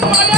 Fire!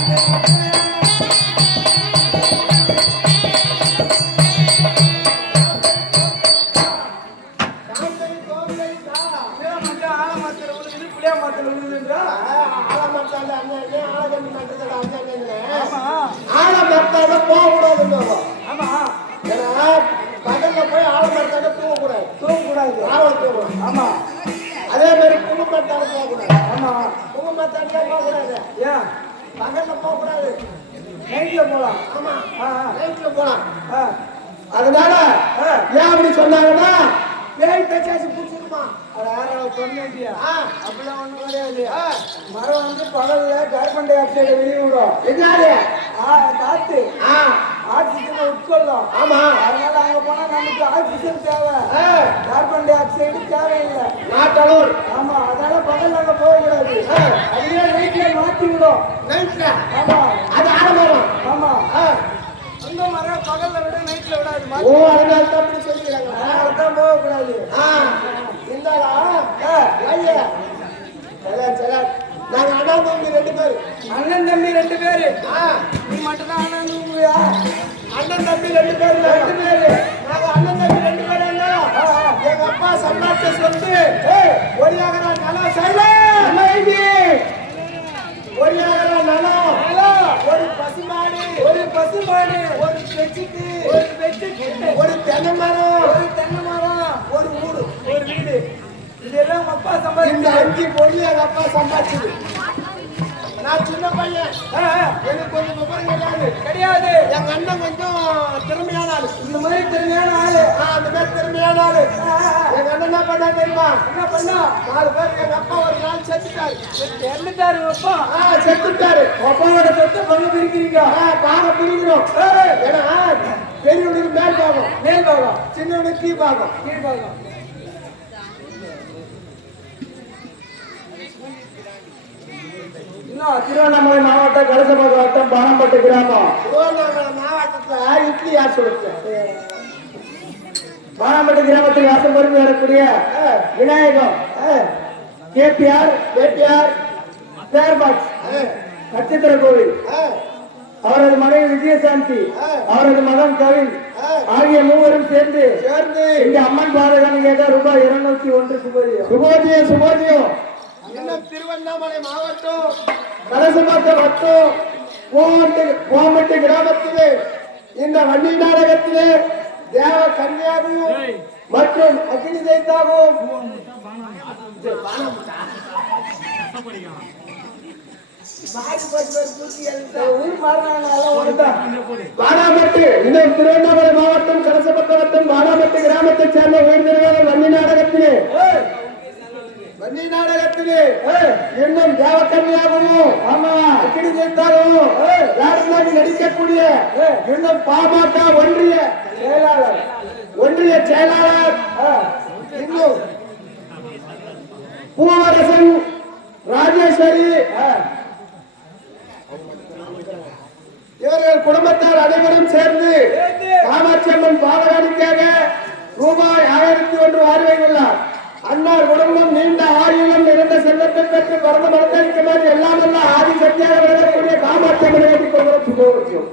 பகல்ல போகக்கூடாது. நைட்ல போலாம் ஆமா. நைட்ல போலாம். அதனால. ஏன் அப்படி சொன்னாங்கன்னா பேய் பேச்சாச்சு பிடிச்சிருமா? அது யாராவது சொன்னீங்க ஆ. அப்படிலாம் ஒண்ணும் கிடையாது. மரம் வந்து பகல்ல கார்பன் டை ஆக்சைடை வெளியே விடும் என்னாரு ஆ, காத்து. ஆ. ஆக்சிஜனை உட்கொள்ளும். ஆமா. அதனால அங்க போனா நமக்கு ஆக்சிஜன் தேவை. கார்பன் டை ஆக்சைடு தேவையில்லை. நாட்டலூர். ஆமா அதனால பகல்ல அங்க போகக்கூடாது. அதுவே நைட்ல மாத்தி விடும் நைட்ல. ஆமா. அது ஆலமரம் ஆமா. ஆ. அந்த மரம் பகல்ல விட நைட்ல விடாது. ஓ அதனால தான் அப்படி சொல்லிக்கிறாங்க. அதனால தான் போகக்கூடாது. ஆ. இந்தாடா ஐயா. சரி சரி நாங்க அண்ணா தம்பி ரெண்டு பேர். அண்ணன் தம்பி ரெண்டு பேரு. நீ மட்டும் தான் அண்ணன் தம்பியா? அண்ணன் தம்பி ரெண்டு பேர். ரெண்டு பேர். நாங்க அண்ணன் தம்பி ரெண்டு பேர் எங்க அப்பா சம்பாத்த சொத்து. ஒரு ஏக்கரா நிலம் சைல. ஒரு ஏக்கரா நிலம் ஒரு பசுமாடு. ஒரு பசுமாடு. ஒரு பெட்ஷீட்டு ஒரு பெட்ஷீட் ஒரு தென்னை மரம். ஒரு தென்னை மரம். ஒரு இதெல்லாம் அப்பா இந்த சம்பாதிச்சு அஞ்சு பொருள் எங்க அப்பா சம்பாதிச்சது. நான் சின்ன பையன். எனக்கு கொஞ்சம் விவரம் கிடையாது கிடையாது. எங்க அண்ணன் கொஞ்சம் திறமையான ஆளு. இந்த மாதிரி தெரிஞ்சான ஆளு. ஆ, அந்த மாதிரி திறமையான ஆளு. எங்க அண்ணன் என்ன பண்ணா தெரியுமா? என்ன பண்ணா? நாலு பேர் எங்க அப்பா ஒரு நாள் செத்துட்டாரு. இறந்துட்டாரு அப்பா. ஆ செத்துட்டாரு. அப்பாவோட சொத்தை பங்கு பிரிக்கிறீங்க ஆ பாகம் பிரிக்கிறோம். ஏன்னா பெரியவனுக்கு மேல் பாகம். மேல் பாகம். சின்னவனுக்கு கீழ் பாகம். கீழ் பாகம். திருவண்ணாமலை மாவட்டம் கலசபாக்கம் வட்டம் பானம்பட்டு கிராமம். திருவண்ணாமலை மாவட்டத்துல இட்லி யார் சொல்லுங்க பானம்பட்டு கிராமத்தில் வாசம் பொறுப்பு வரக்கூடிய விநாயகம் கேபிஆர் கேட்டியார் ஸ்பேர் பாக்ஸ் நட்சத்திர கோவில் அவரது மனைவி விஜயசாந்தி அவரது மகன் கவின் ஆகிய மூவரும் சேர்ந்து சேர்ந்து. இந்த அம்மன் பாதகம் கேட்ட ரூபாய் இருநூத்தி ஒன்று சுபோதியம். சுபோதியம் இன்னும் திருவண்ணாமலை மாவட்டம். ನರಸಮರ್ಥ ಮತ್ತು ಮೂವತ್ತು ಗ್ರಾಮತ್ತಿದೆ இந்த வள்ளி நாடகத்திலே தேவ கன்யாவும் மற்றும் அக்னி தைத்தாவும் வானாமட்டு இந்த திருவண்ணாமலை மாவட்டம் கலசப்பட்ட வட்டம் வானாமட்டு கிராமத்தை சேர்ந்த உயிர் வண்டி நாடகத்திலே. வன்னி நாடகத்திலே இன்னும் தேவக்கன்னியாகவும் ஆமா அக்கினி சேர்த்தாலும் யாருக்காக நடிக்கக்கூடிய இன்னும் பாமக ஒன்றிய செயலாளர் ஒன்றிய செயலாளர் இன்னும் பூவரசன் ராஜேஸ்வரி இவர்கள் குடும்பத்தார் அனைவரும் சேர்ந்து காமாட்சி அம்மன் பாதகாணிக்காக ரூபாய் ஆயிரத்தி ஒன்று அறிவித்துள்ளார் அன்னார் குடும்பம் நீண்ட ஆயுளும் இருந்த செல்வத்தை பெற்று பரந்த மனத்தளிக்குமாறு எல்லாம் எல்லாம் ஆதி சக்தியாக விளங்கக்கூடிய காமாட்சியம் அம்மனை கொண்டு கொள்கிறோம்.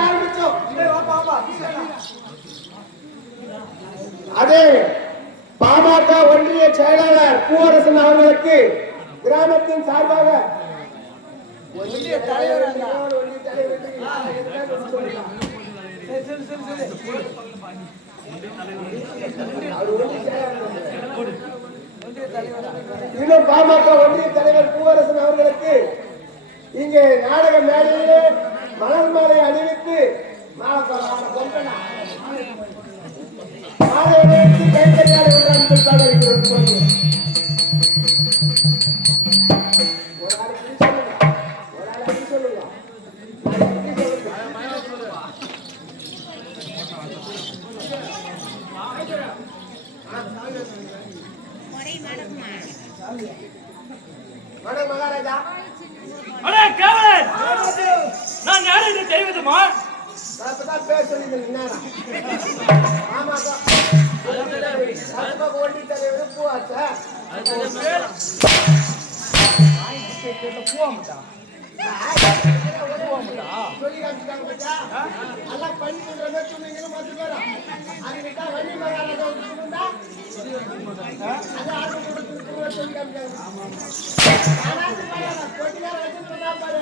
ஆரம்பிச்சோம். அதே பாமக ஒன்றிய செயலாளர் பூவரசன் அவர்களுக்கு கிராமத்தின் சார்பாக ஒன்றிய தலைவர் ஒன்றிய தலைவர் இன்னும் பாமக ஒன்றிய தலைவர் பூவரசன் அவர்களுக்கு இங்கே நாடக மேடையிலே மலர் மாலை அணிவித்து மாலை கொண்டனா மாலை வைத்து கைத்தறியாடு எல்லாம் பண்ணி கொடுக்குற மாதிரி சொன்னீங்கன்னு. அதுக்கிட்ட மகாராஜா? அது சொல்லி சொன்னா பாரு.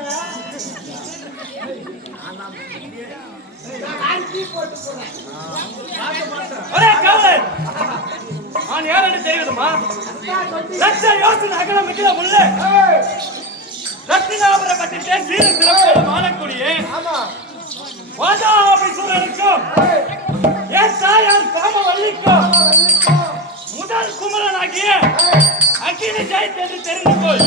நான் யார் லட்ச யோசனை அகல மிக்கல முள்ள ரத்தினாபுர பட்டிட்டே சீர சிறப்போடு மாறக்கூடிய ஆமா வாதாபி சூரனுக்கும் என் தாயார் காம வள்ளிக்கும் முதல் குமரனாகிய அக்கினி ஜெயித் என்று தெரிந்து கொள்.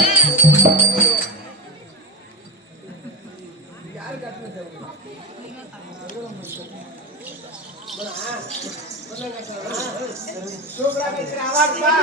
சூப்பரா பேசுற அவார்ட்மா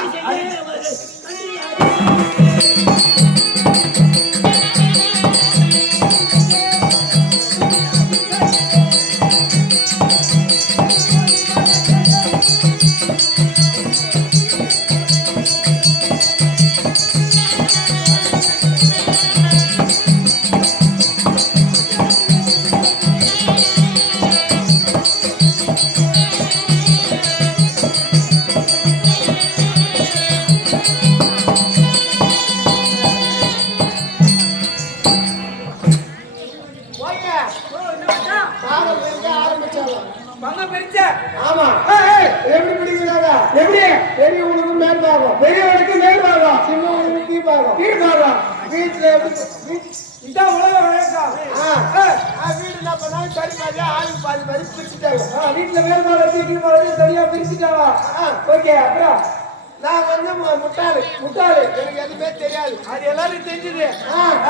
முட்டாளு முட்டாளு. எனக்கு எதுவுமே தெரியாது. அது எல்லாரும் தெரிஞ்சது.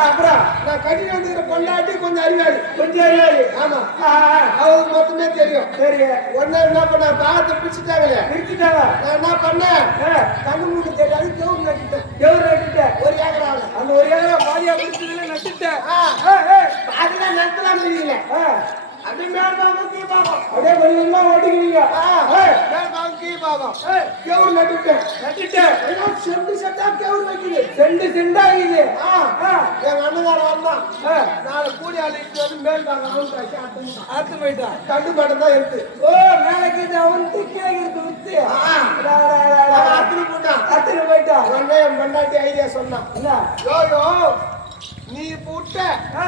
அப்புறம் நான் கட்டிட்டு வந்துக்கிற பொண்டாட்டி கொஞ்சம் அறிவாளி. கொஞ்சம் அறிவாளி. ஆமா. அவருக்கு மொத்தமே தெரியும். சரி. ஒன்னு என்ன பண்ண பாகத்தை பிரிச்சுட்டாங்களே. பிரிச்சுட்டாங்க நான் என்ன பண்ணேன்? கண்ணு மூட்டு தெரியாது கேவு கட்டிட்டேன் எவ்வளவு நட்டுட்ட? ஒரு ஏக்கராவில் அந்த ஒரு ஏழை பாதியா பிரிச்சதுல நட்டுட்ட? ஆ, ஆ, ஆ, அதுதான் நிறுத்தலாம் தெரியல ஓட்டிக்கிறீங்க. ஆ, ஆ, மேல் பாகம் கீழ் பாகம். ஆ, கேவு நட்டுட்டேன். நட்டுட்ட. எல்லாம் செண்டு செட்டா கேவு வைக்குது. செண்டு செண்டாகுது ஆ, ஆ, எங்க அண்ணகாரன் வந்தான். நாலு கூலி ஆளுக்கு வந்து மேல் போயிட்டான் கண்டு மட்டும் தான் இருக்கு. ஓ மேலக்கு அவன் கீழே இருக்கு வித்து. அத்துட்டு போட்டான். அத்துட்டு போயிட்டான் உடனே என் பொண்டாட்டி ஐடியா சொன்னான். யோ யோ நீ ஆ,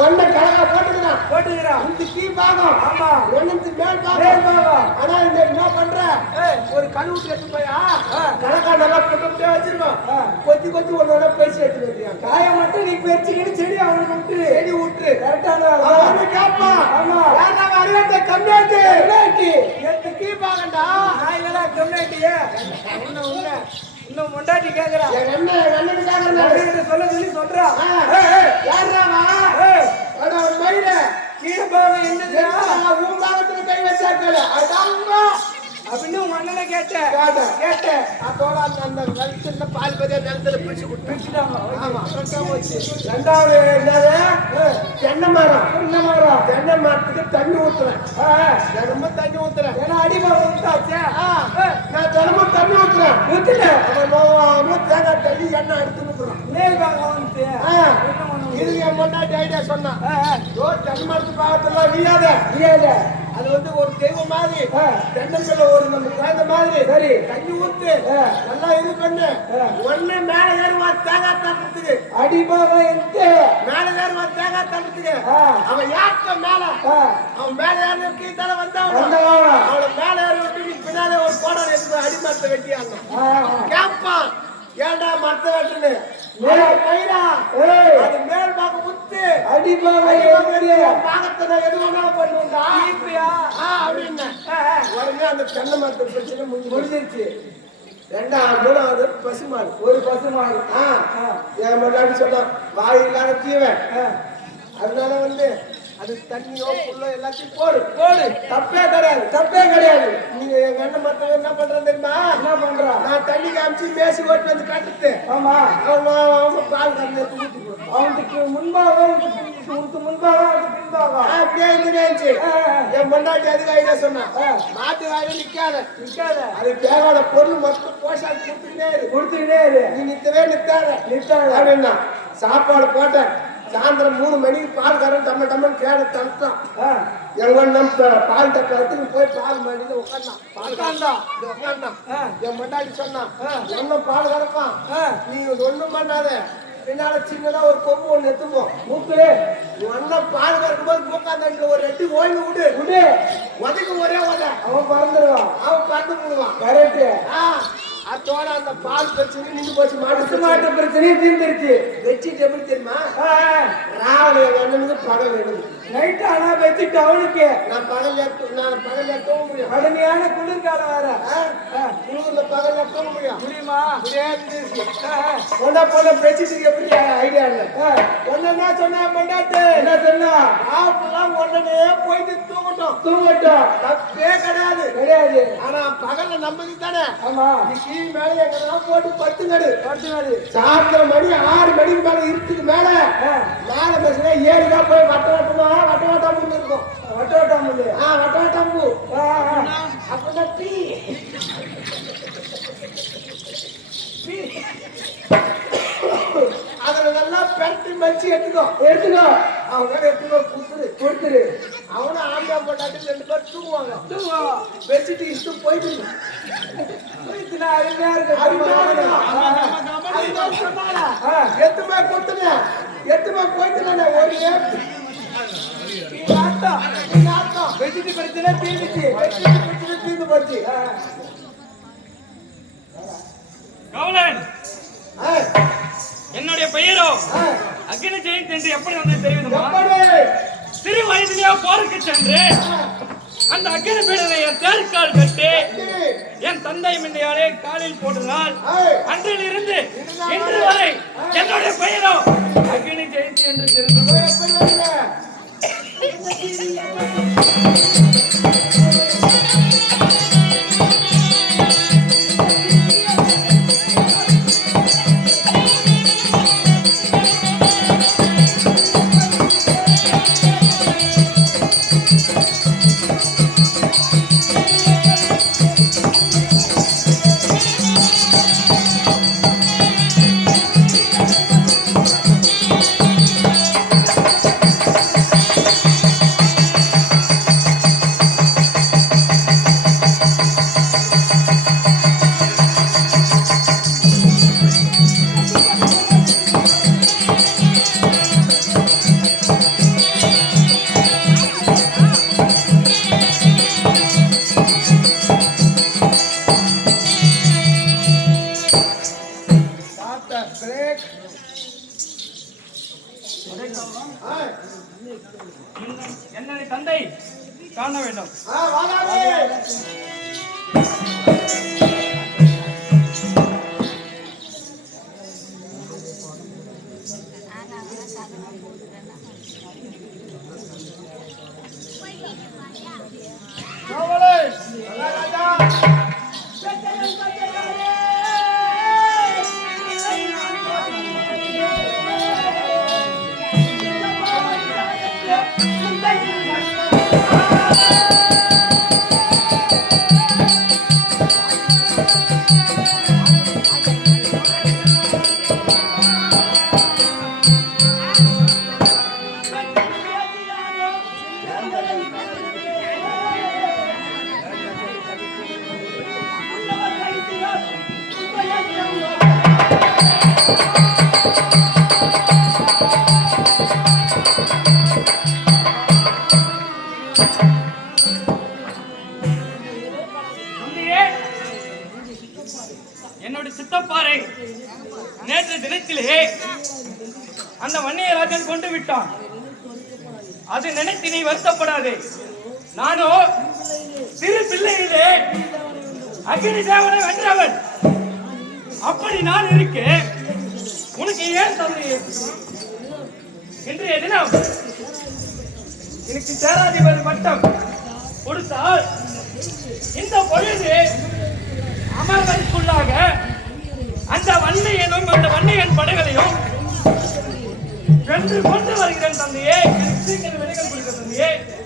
ஒன்ன கணக்கா போட்டுக்கிறான் போட்டுக்கிறான் இந்த கீ பாகம் ஆமா ஒண்ணுக்கு மேல் மேல் பாகம். ஆனா இந்த என்ன பண்ற ஒரு கழு விட்டு எடுத்து போயா. கணக்கா நல்லா போட்டு ஆ. கொத்தி கொத்தி ஒன்னோட பேசி எடுத்து வைக்கிறான் காய மட்டும் நீ பெருச்சுக்கிட்டு செடி அவனுக்கு விட்டு செடி விட்டு அவன் கேட்பான் ஆமா. யாரா அறிவத்தை கம்மியாச்சு கம்யூனிட்டி எட்டு கீப்பாகண்டா நான் இல்லடா கம்யூனிட்டியே இன்னும் முண்டாட்டி கேக்குறா என் அண்ணன் என் அண்ணனுக்கு கேக்குறேன் அவர்கிட்ட மயில. கீழே பாவம் என்னதுடா உன் பாகத்துல கை வச்சா கேளு அதாங்க அப்படின்னு உங்க அண்ணனை கேட்டேன். கேட்டேன். கேட்டேன். அதோட அந்த அந்த வெளிச்சத்துல பால் பதியா நிலத்துல பிடிச்சு பிடிச்சிட்டாங்க ஆமா. போச்சு ரெண்டாவது என்னது? தென்னை மரம். என்ன மரம். தென்னை மரத்துக்கு தண்ணி ஊத்துறேன். தினமும் தண்ணி ஊத்துறேன். ஏன்னா விட்டாச்சே ஆ, நான் தினமும் தண்ணி ஊத்துறேன். ஊத்துல அவன் தேங்காய் தண்ணி எண்ணெய் எடுத்து ஊத்துறான். பாகம் வந்து இது என் பொண்டாட்டி ஐடியா சொன்னான். ஓ தென்னை மரத்து பாகத்துல வீழாத இல்ல அது வந்து ஒரு தெய்வம் மாதிரி. தென்னம்பிள்ளை ஒரு நம்ம குழந்தை மாதிரி. சரி. தண்ணி ஊத்து. நல்லா இது பண்ணு. ஒண்ணு மேல ஏறுவான் தேங்காய் தட்டுறதுக்கு. அடிபாகம் எந்த மேல ஏறுவான் தேங்காய் தட்டுறதுக்கு. அவன் யாக்க மேல? அவன் மேல ஏறி கீழே வந்தவன். அவனை மேல ஏறி விட்டு பின்னாலே ஒரு கோடம் எடுத்து அடிமரத்தை வெட்டியாங்க ஆ, ஏன்டா மரத்தை வெட்டுன்னு அது மேல் அடிபாகம் எந்த பாகத்தை எது வேணாலும்? ஆ அப்படின்னு. உடனே அந்த தென்னை மரத்து பிரச்சனை முடிஞ்சு முடிஞ்சிருச்சு. ரெண்டாவது மூணாவது பசுமாடு. ஒரு பசு மாடு ஆ. என் முன்னாடி சொன்னான் வாய் இல்லாத ஜீவன். ஆ, அதனால வந்து அது தண்ணியோ புல்லோ எல்லாத்தையும் போடு போடு. தப்பே கிடையாது தப்பே கிடையாது. நீங்க எங்க அண்ணன் மத்தவங்க என்ன பண்றது தெரியுமா? என்ன பண்றா? நான் தண்ணி காமிச்சு மேசி ஓட்டு வந்து கட்டுத்து ஆமா. அவங்க அவங்க பால் ஊத்தி போடு அவனுக்கு முன்பாக உனக்கு முன்பாக பின்பாக. அப்படியே இருந்துச்சு. என் பொண்டாட்டி அதுக்கு ஐடியா சொன்னான். மாட்டு வாயில நிக்காத. நிக்காத. அது தேவையான பொருள் மொத்தம் போஷாக்கு கொடுத்துட்டே இரு. கொடுத்துக்கிட்டே இரு. நீ நிக்கவே நிக்காத நிக்காத. அப்படின்னா சாப்பாடு போட்டேன். சாயந்தரம் மூணு மணிக்கு பால் கறந்து டம்ம டம்மன் கேட தடுத்தான். எங்க நம்ம பால் டப்பை எடுத்துன்னு போய் பால் மடியில உட்காந்தான். உட்கார்ந்தான் ஆ. என் முன்னாடி சொன்னான். ஒன்னும் பால் கறப்பான். நீ ஒண்ணும் பண்ணாத. பின்னால சின்னதா ஒரு கொம்பு ஒண்ணு எடுத்துப்போம் மூக்கு ஒன்னும் பால் கறக்கும் போது உட்காந்து ஒரு ரெட்டி ஓய்வு விடு. விடு. உதைக்கு ஒரே உத. அவன் பறந்துடுவான் அவன் பறந்து போடுவான். கரெக்ட் ஆ, அதோட அந்த பால் பிரச்சனை நின்று போச்சு பசு மாட்டு மாட்டு பிரச்சனையும் தீர்ந்துருச்சு. வச்சுட்டு எப்படி தெரியுமா. ராவண அண்ணனுக்கு பகல் எடுக்கும் நைட் ஆனா வச்சுட்டு அவனுக்கு. நான் பகல் எடுத்து நான் பகல் எடுக்கவும் முடியும். கடுமையான குளிர்காலம் வேற. ஆ? குழுவில் பகல் எடுக்கவும் முடியும். முடியுமா. பொண்ணா பொண்ண பிரச்சனைக்கு எப்படி? ஐடியா இல்லை. ஒன்னு சொன்னா பொண்டாட்டு? என்ன சொன்னா? ராவுலாம் உடனே போயிட்டு தூங்கட்டும். தூங்கட்டும். தப்பே கிடையாது. கிடையாது. ஆனா பகல்ல நம்பது தானே? ஆமா. கீழ் மேல எங்கெல்லாம் போட்டு படுத்துங்கடு படுத்துனாரு சாயந்தரம் மணி ஆறு மணிக்கு மேல இருக்குக்கு மேல. மேல பஸ்ல ஏழு தான் போய் வட்ட வட்டமா வட்ட வட்டாம்பு இருக்கும் வட்ட முள்ளு. ஆ வட்ட வட்டாம்பு ஆ, ஆ. அப்படின்னா டீ அதுல நல்லா பெரட்டி மச்சி எடுத்துக்கோ. எடுத்துக்கோ. அவங்க எடுத்துக்கோ குத்துரு. கொடுத்துரு அவனும் ஆம்பியா போட்டாட்டு ரெண்டு பேர் தூங்குவாங்க. தூங்குவோம் வச்சுட்டு இஷ்டு போயிட்டு போயிடுச்சுன்னா அருமையா இருக்கு. அருமையா? ஆ. எட்டுமே கொடுத்துங்க எட்டுமே போயிட்டு ஒரு ஏத்து. பிரச்சனை தீர்ந்துச்சு தீர்ந்து போச்சு. கவுலன் என்னுடைய பெயரோ அக்னி ஜெயந்த் என்று எப்படி வந்து தெரியுதுமா சிறு வயதிலேயே போருக்கு சென்று அந்த அக்னி பீடனை என் தேர்கால் கட்டி என் தந்தை மின்னையாலே காலில் போட்டதால் அன்றில் இருந்து இன்று வரை என்னுடைய பெயரோ அக்னி ஜெயந்தி என்று தெரிந்து போய் மகாராஜா. தந்தையே நீ வருத்தப்படாதே. நானோ சிறு பிள்ளையிலே அக்னி தேவனை வென்றவன். அப்படி நான் இருக்கேன். உனக்கு ஏன் தந்தையே இன்றைய தினம் எனக்கு சேராதிபதி பட்டம் கொடுத்தால் இந்த பொழுது அமர்வதற்குள்ளாக அந்த வன்னியனும் அந்த வன்னியன் படைகளையும் வென்று கொண்டு வருகிறேன் தந்தையே. எனக்கு சீக்கிரம் விடைகள் Yes.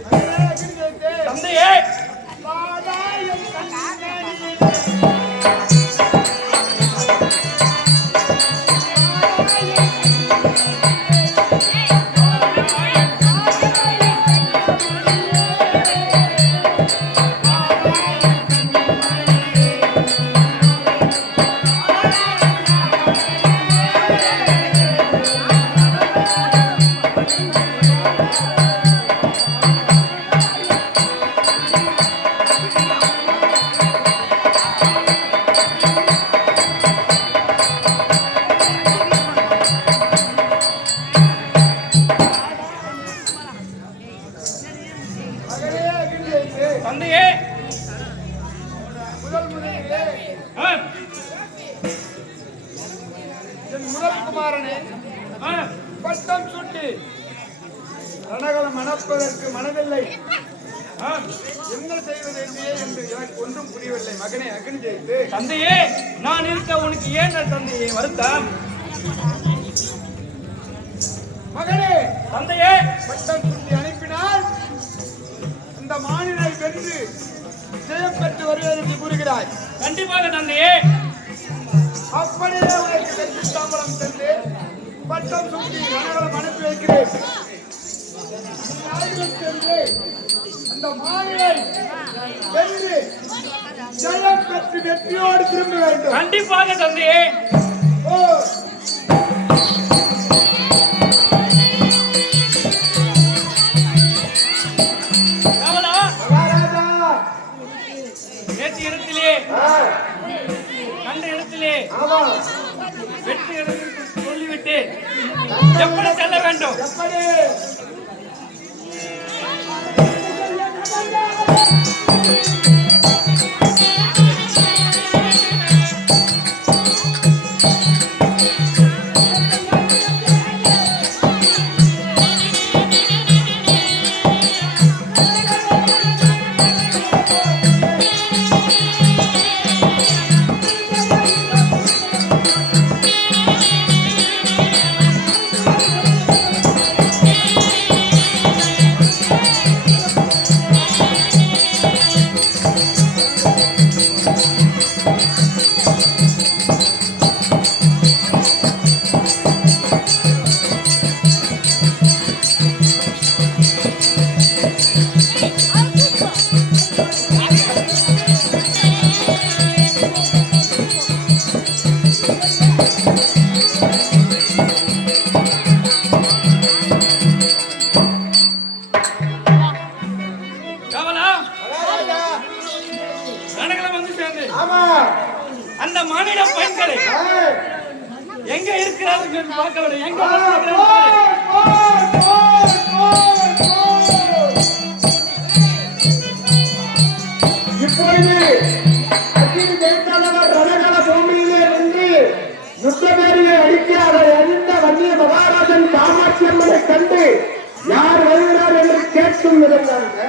அக்னி ஜெயித்து தந்தையே நான் இருக்க உனக்கு ஏன் தந்தையே? வருத்தம். மகனே தந்தையே. பட்டம் சுட்டி அனுப்பினால் அந்த மாநிலை வென்று ஜெயம் பெற்று வருவது என்று கூறுகிறாய். கண்டிப்பாக தந்தையே. அப்படியே உனக்கு வெற்றி தாம்பலம் தந்து பட்டம் சுட்டி ரணகலம் அனுப்பி வைக்கிறேன். சென்று அந்த மாநிலை வென்று ஜெயம் பெற்று வெற்றியோடு திரும்ப வேண்டும். கண்டிப்பாக தந்தையே ஓ. இடத்திலே கண்ட இடத்திலே வெற்றி இடத்திற்கு சொல்லிவிட்டு எப்படி செல்ல வேண்டும்? எப்படி? அந்த மாநில பெண்களை எங்க இருக்கிறார்கள் பார்க்க வேண்டும். எங்க இப்பொழுது அக்கினி வேட்பாளர் ரணகல பூமியிலே நின்று யுத்தமேரியை அடிக்க அவர் அறிந்த வன்னிய மகாராஜன் காமாட்சி அம்மனை கண்டு யார் வருகிறார் என்று கேட்கும் இருந்தாங்க